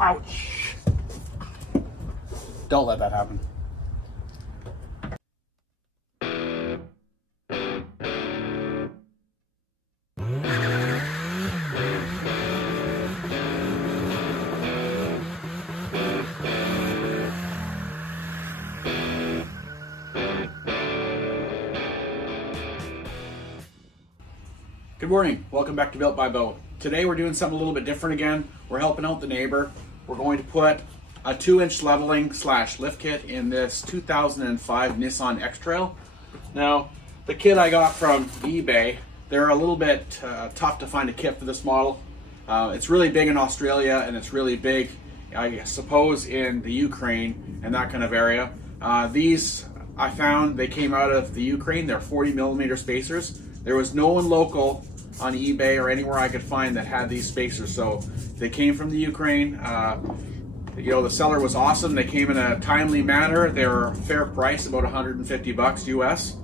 Ouch. Don't let that happen. Good morning, welcome back to Built by Bo. Today we're doing something a little bit different again. We're helping out the neighbor. We're going to put a 2-inch leveling / lift kit in this 2005 Nissan X-Trail. Now, the kit I got from eBay, they're a little bit tough to find a kit for this model. It's really big in Australia and it's really big, I suppose, in the Ukraine and that kind of area. These I found, they came out of the Ukraine. They're 40mm spacers. There was no one local on eBay or anywhere I could find that had these spacers, so they came from the Ukraine. The seller was awesome. They came in a timely manner. They were a fair price, about $150 US.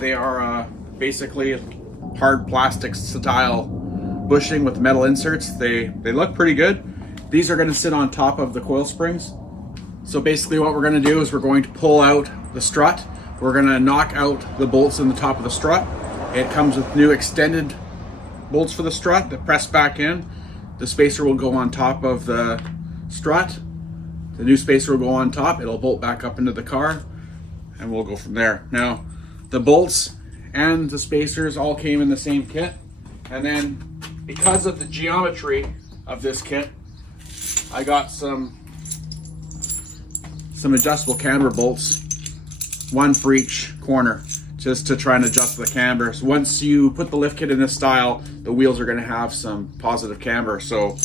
They are basically hard plastic style bushing with metal inserts. They look pretty good. These are going to sit on top of the coil springs. So basically what we're going to do is we're going to pull out the strut. We're going to knock out the bolts in the top of the strut. It comes with new extended bolts for the strut that press back in. The spacer will go on top of the strut. The new spacer will go on top. It'll bolt back up into the car and we'll go from there. Now, the bolts and the spacers all came in the same kit. And then because of the geometry of this kit, I got some adjustable camber bolts, one for each corner, just to try and adjust the camber. So once you put the lift kit in this style, the wheels are going to have some positive camber. So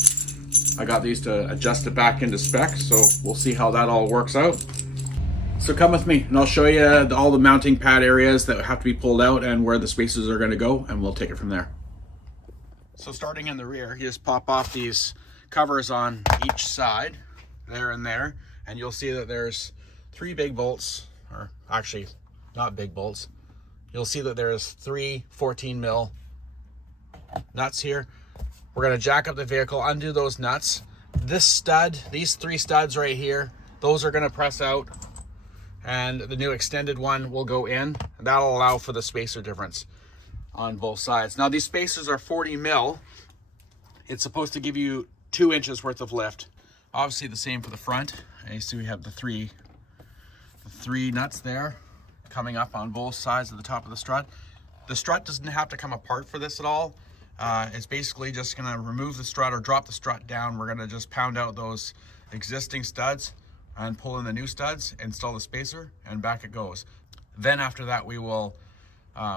I got these to adjust it back into spec. So we'll see how that all works out. So come with me and I'll show you all the mounting pad areas that have to be pulled out and where the spacers are going to go, and we'll take it from there. So starting in the rear, you just pop off these covers on each side, there and there, and you'll see that there's 3 big bolts, or actually not big bolts. You'll see that there's 3 14mm nuts here. We're gonna jack up the vehicle, undo those nuts. This stud, these 3 studs right here, those are gonna press out, and the new extended one will go in, and that'll allow for the spacer difference on both sides. Now these spacers are 40mm. It's supposed to give you 2 inches worth of lift. Obviously the same for the front. And you see we have the three nuts there coming up on both sides of the top of the strut. The strut doesn't have to come apart for this at all. It's basically just gonna remove the strut or drop the strut down. We're gonna just pound out those existing studs and pull in the new studs, install the spacer, and back it goes. Then after that, we will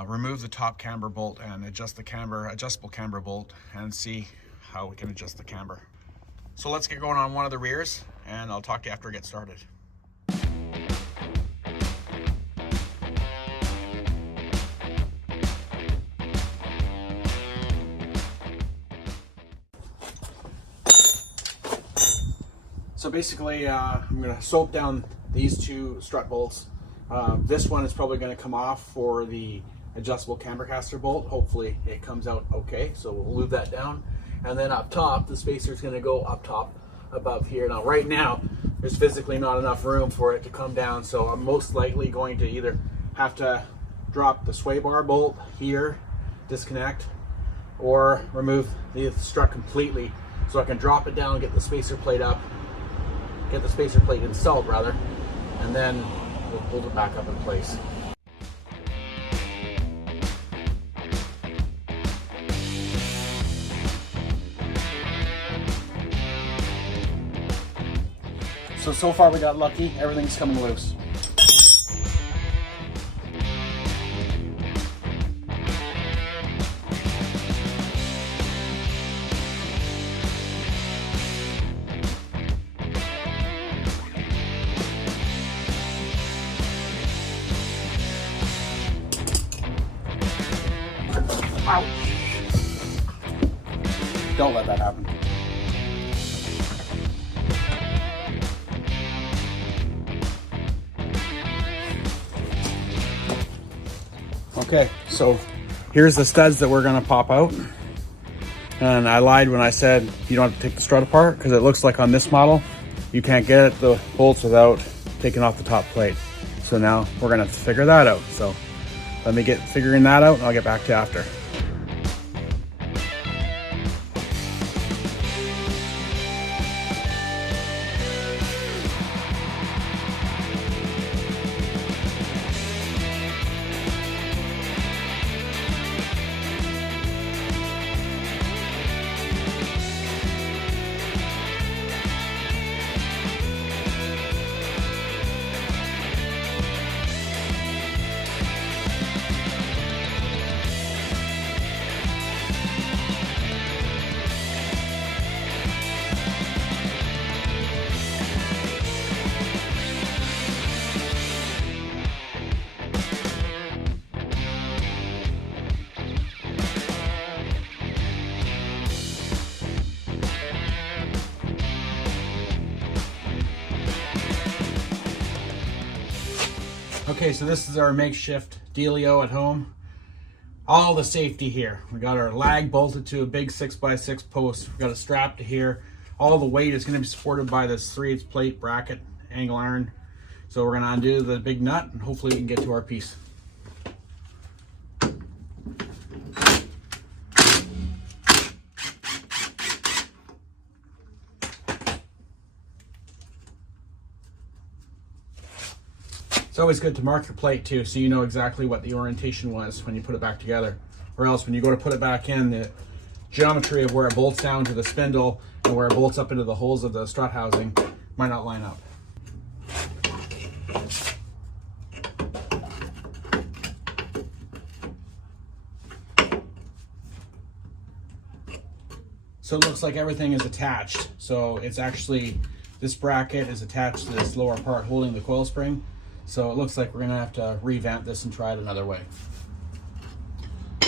remove the top camber bolt and adjust the adjustable camber bolt, and see how we can adjust the camber. So let's get going on one of the rears, and I'll talk to you after I get started. So basically, I'm going to soap down these 2 strut bolts. This one is probably going to come off for the adjustable camber caster bolt. Hopefully it comes out okay, so we'll lube that down. And then up top, the spacer is going to go up top above here. Now right now, there's physically not enough room for it to come down, so I'm most likely going to either have to drop the sway bar bolt here, disconnect, or remove the strut completely so I can drop it down, get the spacer plate up, get the spacer plate installed rather, and then we'll hold it back up in place. So far we got lucky, everything's coming loose. Ouch. Don't let that happen. Okay, so here's the studs that we're gonna pop out. And I lied when I said you don't have to take the strut apart, because it looks like on this model, you can't get the bolts without taking off the top plate. So now we're gonna have to figure that out. So let me get figuring that out and I'll get back to you after. Okay, so this is our makeshift dealio at home. All the safety here. We got our lag bolted to a big 6x6 post. We got a strap to here. All the weight is going to be supported by this 3/8 plate bracket, angle iron. So we're going to undo the big nut and hopefully we can get to our piece. It's always good to mark your plate too, so you know exactly what the orientation was when you put it back together. Or else when you go to put it back in, the geometry of where it bolts down to the spindle and where it bolts up into the holes of the strut housing might not line up. So it looks like everything is attached. So it's actually, this bracket is attached to this lower part holding the coil spring. So it looks like we're gonna have to revamp this and try it another way.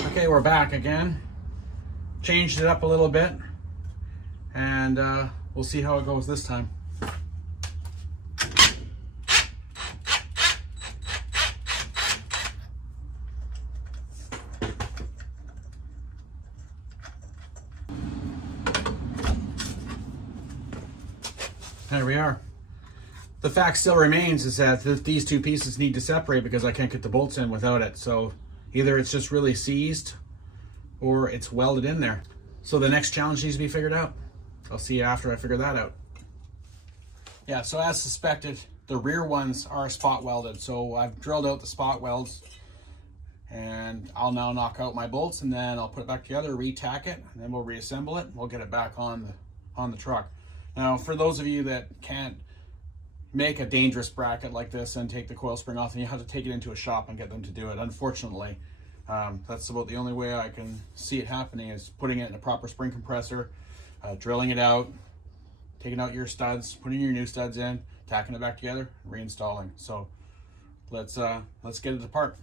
Okay, we're back again. Changed it up a little bit, and we'll see how it goes this time. There we are. The fact still remains is that these two pieces need to separate because I can't get the bolts in without it. So either it's just really seized or it's welded in there. So the next challenge needs to be figured out. I'll see you after I figure that out. Yeah, so as suspected, the rear ones are spot welded. So I've drilled out the spot welds and I'll now knock out my bolts and then I'll put it back together, re-tack it, and then we'll reassemble it. We'll get it back on the truck. Now, for those of you that can't make a dangerous bracket like this and take the coil spring off, and you have to take it into a shop and get them to do it. Unfortunately, that's about the only way I can see it happening, is putting it in a proper spring compressor, drilling it out, taking out your studs, putting your new studs in, tacking it back together, reinstalling. So let's get it apart.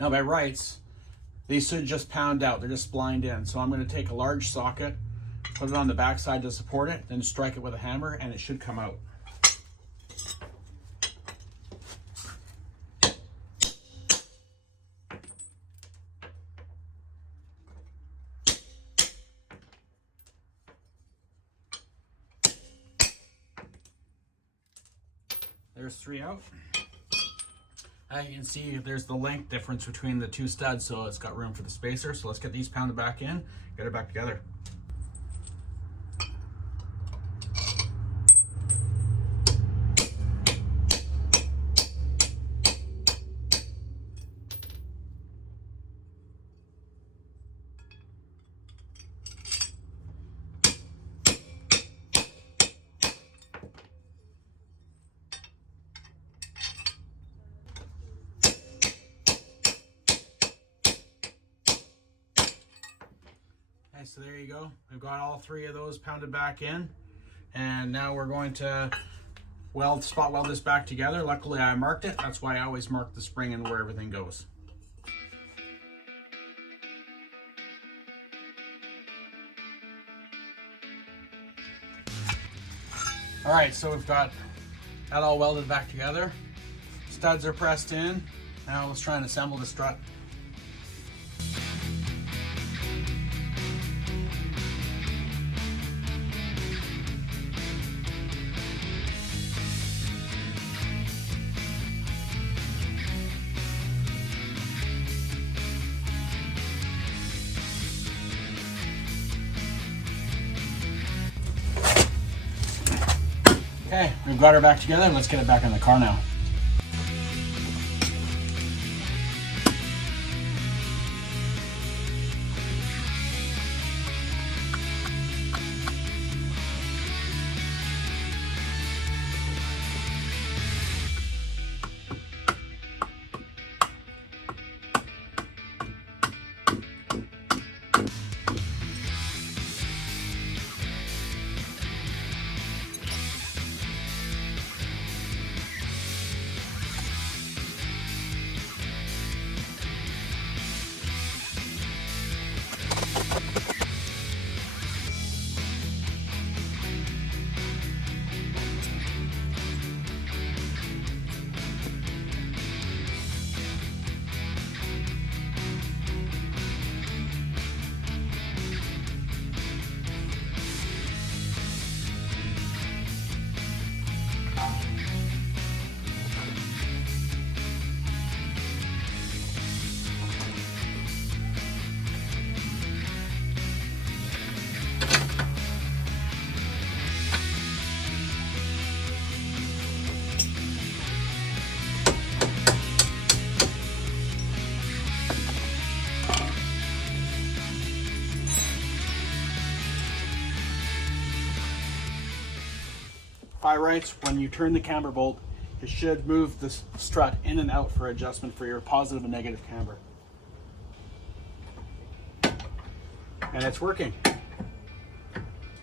Now by rights, these should just pound out. They're just splined in. So I'm going to take a large socket, put it on the back side to support it, then strike it with a hammer, and it should come out. There's 3 out. As you can see, there's the length difference between the 2 studs, so it's got room for the spacer. So let's get these pounded back in, get it back together. So there you go. I've got all 3 of those pounded back in, and now we're going to spot weld this back together. Luckily I marked it. That's why I always mark the spring and where everything goes. All right, so we've got that all welded back together. Studs are pressed in. Now let's try and assemble the strut. Okay, we've got her back together. Let's get it back in the car now. By rights, when you turn the camber bolt, it should move the strut in and out for adjustment for your positive and negative camber. And it's working.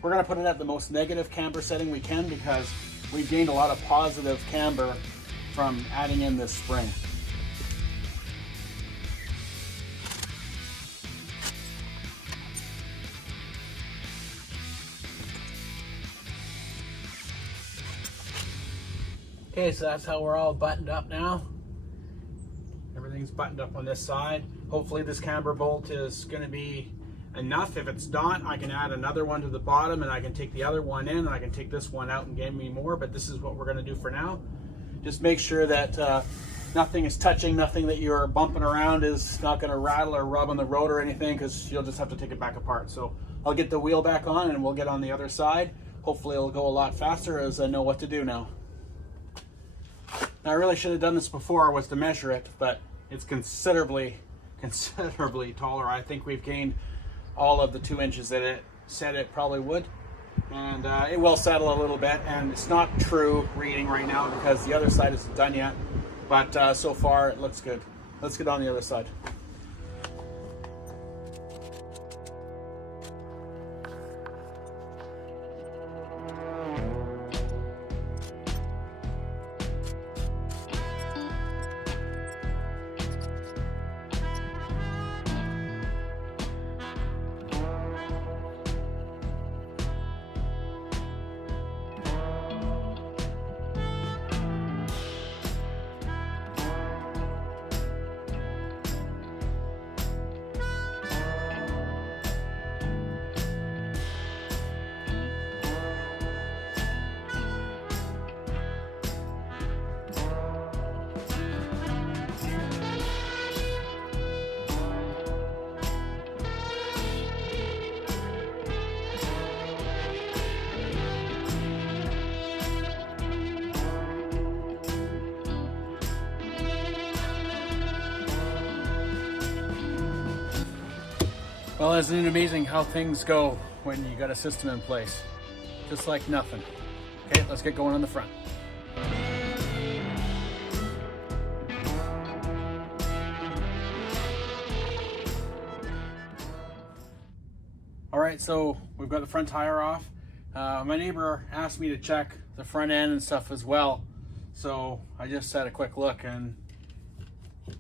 We're going to put it at the most negative camber setting we can because we've gained a lot of positive camber from adding in this spring. Okay, so that's how we're all buttoned up now. Everything's buttoned up on this side. Hopefully this camber bolt is going to be enough. If it's not, I can add another one to the bottom and I can take the other one in and I can take this one out and gain me more, but this is what we're going to do for now. Just make sure that nothing is touching, nothing that you're bumping around is not going to rattle or rub on the road or anything, because you'll just have to take it back apart. So I'll get the wheel back on and we'll get on the other side. Hopefully it'll go a lot faster as I know what to do now. Now, I really should have done this before, was to measure it, but it's considerably taller. I think we've gained all of the 2 inches that it said it probably would. And it will settle a little bit, and it's not true reading right now because the other side isn't done yet. But so far it looks good. Let's get on the other side. Well, isn't it amazing how things go when you got a system in place? Just like nothing. Okay, let's get going on the front. All right, so we've got the front tire off. My neighbor asked me to check the front end and stuff as well. So I just had a quick look and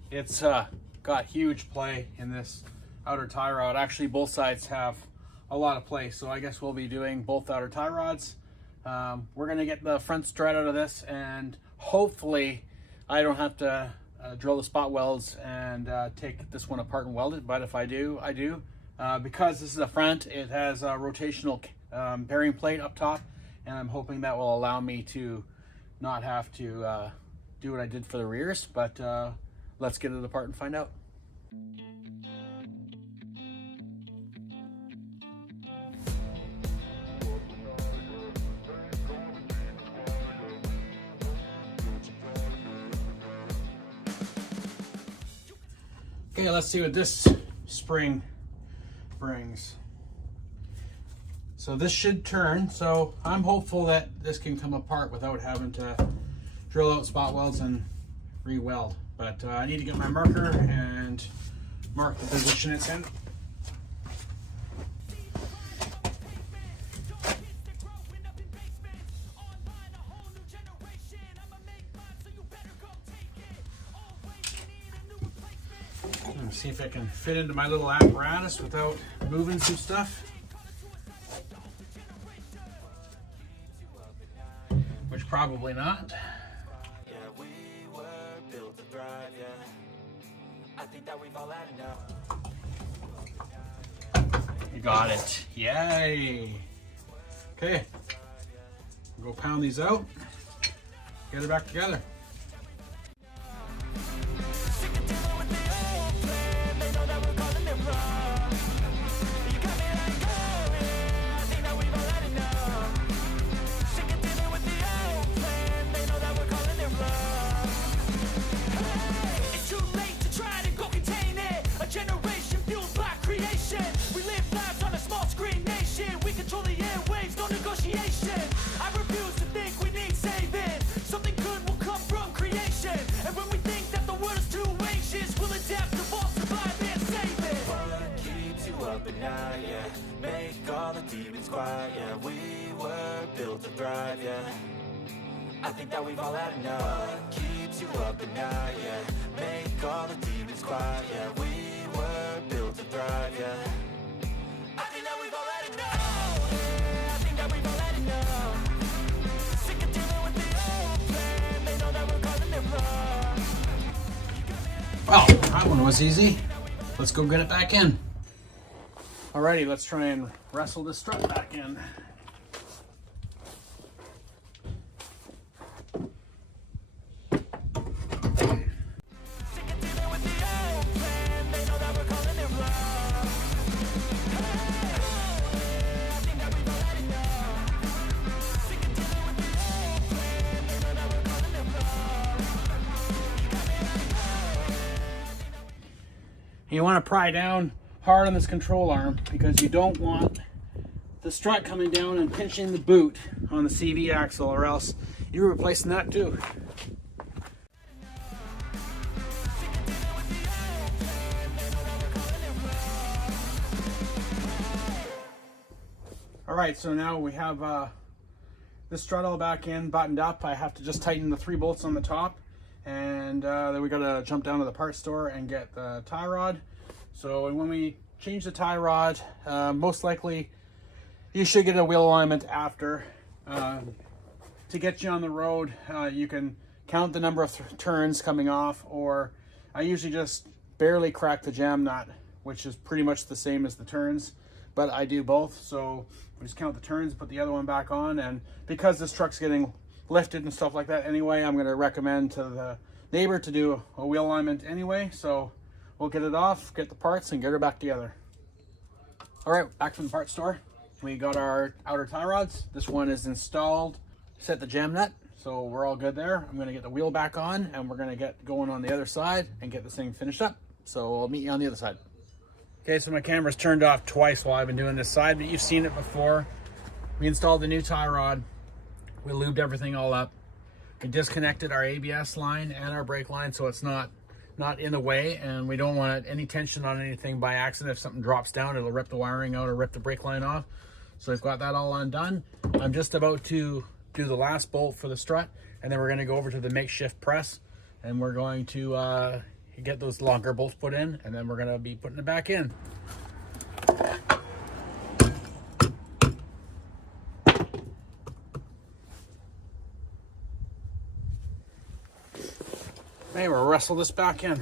it's got huge play in this outer tie rod. Actually, both sides have a lot of play, so I guess we'll be doing both outer tie rods. We're gonna get the front strut out of this, and hopefully I don't have to drill the spot welds and take this one apart and weld it, but if I do, I do. Because this is the front, it has a rotational bearing plate up top, and I'm hoping that will allow me to not have to do what I did for the rears, but let's get it apart and find out. Okay, let's see what this spring brings. So this should turn, so I'm hopeful that this can come apart without having to drill out spot welds and re-weld. But I need to get my marker and mark the position it's in. See if I can fit into my little apparatus without moving some stuff. Which probably not. Yeah, we were built to thrive, yeah. I think that we've all had enough. You got it. Yay. Okay. We'll go pound these out. Get it back together. Yeah, we were built to thrive, yeah. I think that we've all had enough. What keeps you up at night, yeah. Make all the demons quiet, yeah. We were built to thrive, yeah. I think that we've all had enough. Yeah, I think that we've all had enough. Sick of dealing with the old plan. They know that we're calling it wrong. Well, that one was easy. Let's go get it back in. Alrighty, let's try and wrestle this strut back in. You want to pry down hard on this control arm because you don't want the strut coming down and pinching the boot on the CV axle, or else you're replacing that too. Alright, so now we have this strut all back in, buttoned up. I have to just tighten the 3 bolts on the top, and then we gotta jump down to the parts store and get the tie rod. So when we change the tie rod, most likely you should get a wheel alignment after. To get you on the road, you can count the number of turns coming off, or I usually just barely crack the jam nut, which is pretty much the same as the turns, but I do both. So we just count the turns, put the other one back on, and because this truck's getting lifted and stuff like that anyway, I'm going to recommend to the neighbor to do a wheel alignment anyway. So we'll get it off, get the parts, and get her back together. All right, back from the parts store. We got our outer tie rods. This one is installed. Set the jam nut, so we're all good there. I'm gonna get the wheel back on, and we're gonna get going on the other side and get this thing finished up. So I'll meet you on the other side. Okay, so my camera's turned off twice while I've been doing this side, but you've seen it before. We installed the new tie rod. We lubed everything all up. We disconnected our ABS line and our brake line so it's not in the way, and we don't want any tension on anything by accident. If something drops down, it'll rip the wiring out or rip the brake line off. So we've got that all undone. I'm just about to do the last bolt for the strut, and then we're going to go over to the makeshift press, and we're going to get those longer bolts put in, and then we're going to be putting it back in. Hey, we'll wrestle this back in.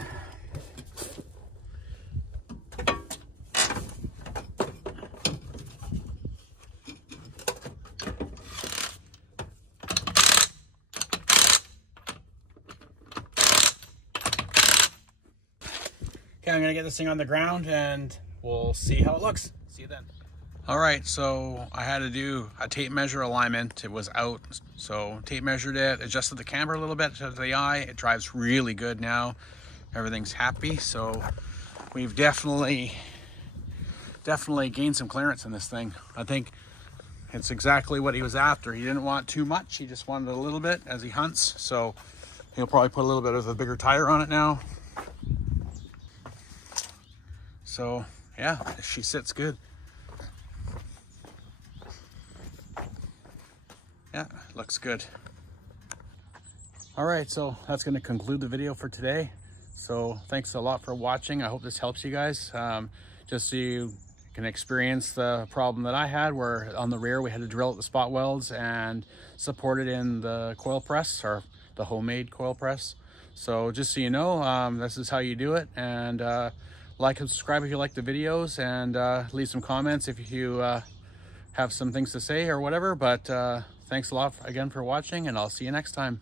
Okay, I'm gonna get this thing on the ground and we'll see how it looks. See you then. All right, so I had to do a tape measure alignment. It was out, so tape measured it, adjusted the camber a little bit to the eye. It drives really good now. Everything's happy, so we've definitely gained some clearance in this thing. I think it's exactly what he was after. He didn't want too much. He just wanted a little bit as he hunts. So he'll probably put a little bit of a bigger tire on it now. So yeah, she sits good. Yeah, looks good. All right, so that's going to conclude the video for today. So thanks a lot for watching. I hope this helps you guys. Just so you can experience the problem that I had, where on the rear we had to drill out the spot welds and support it in the coil press, or the homemade coil press. So just so you know, this is how you do it. And like and subscribe if you like the videos, and leave some comments if you have some things to say or whatever. But thanks a lot again for watching, and I'll see you next time.